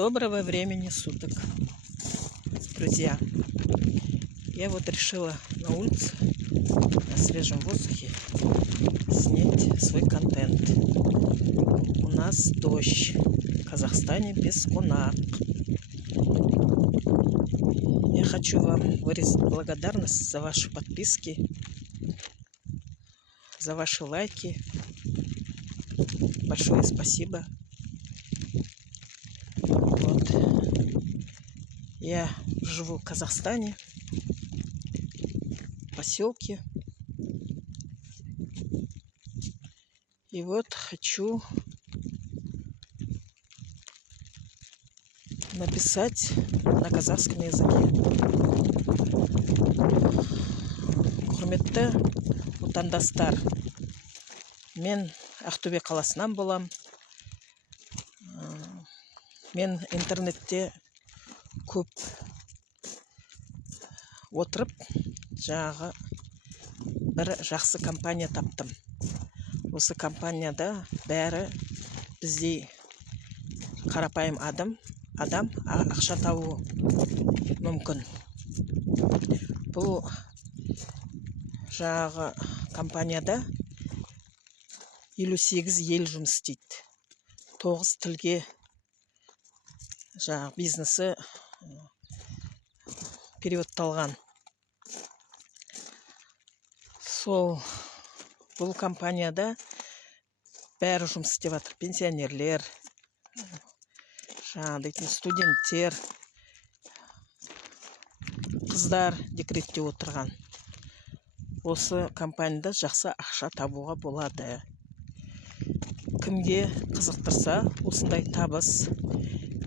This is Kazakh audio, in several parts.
Доброго времени суток, друзья. Я вот решила на улице, на свежем воздухе, снять свой контент. У нас дождь. В Казахстане без конак. Я хочу вам выразить благодарность за ваши подписки, за ваши лайки. Большое спасибо. Вот. Я живу в Казахстане, в поселке. И вот хочу написать на казахском языке. Құрметті отандастар, мен Ақтөбе қаласынан болам. Мен интернетте көп отырып, жаңағы бір жақсы компания таптым. Осы компанияда бәрі біздей қарапайым адам ақша табу мүмкін. Бұл жаңағы компанияда 58 ел жұмыс істейді. 9 тілге жаңағы бизнесі переводталған. Бұл компанияда бәрі жұмыс істеп жатыр. Пенсионерлер, студенттер, қыздар декретте отырған. Осы компанияда жақсы ақша табуға болады. Кімге қызықтырса, осындай табыс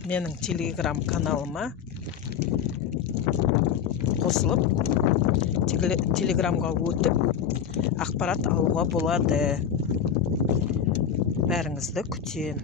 менің телеграм каналыма қосылып, телеграмға өтіп, ақпарат алуға болады. Бәріңізді күтем.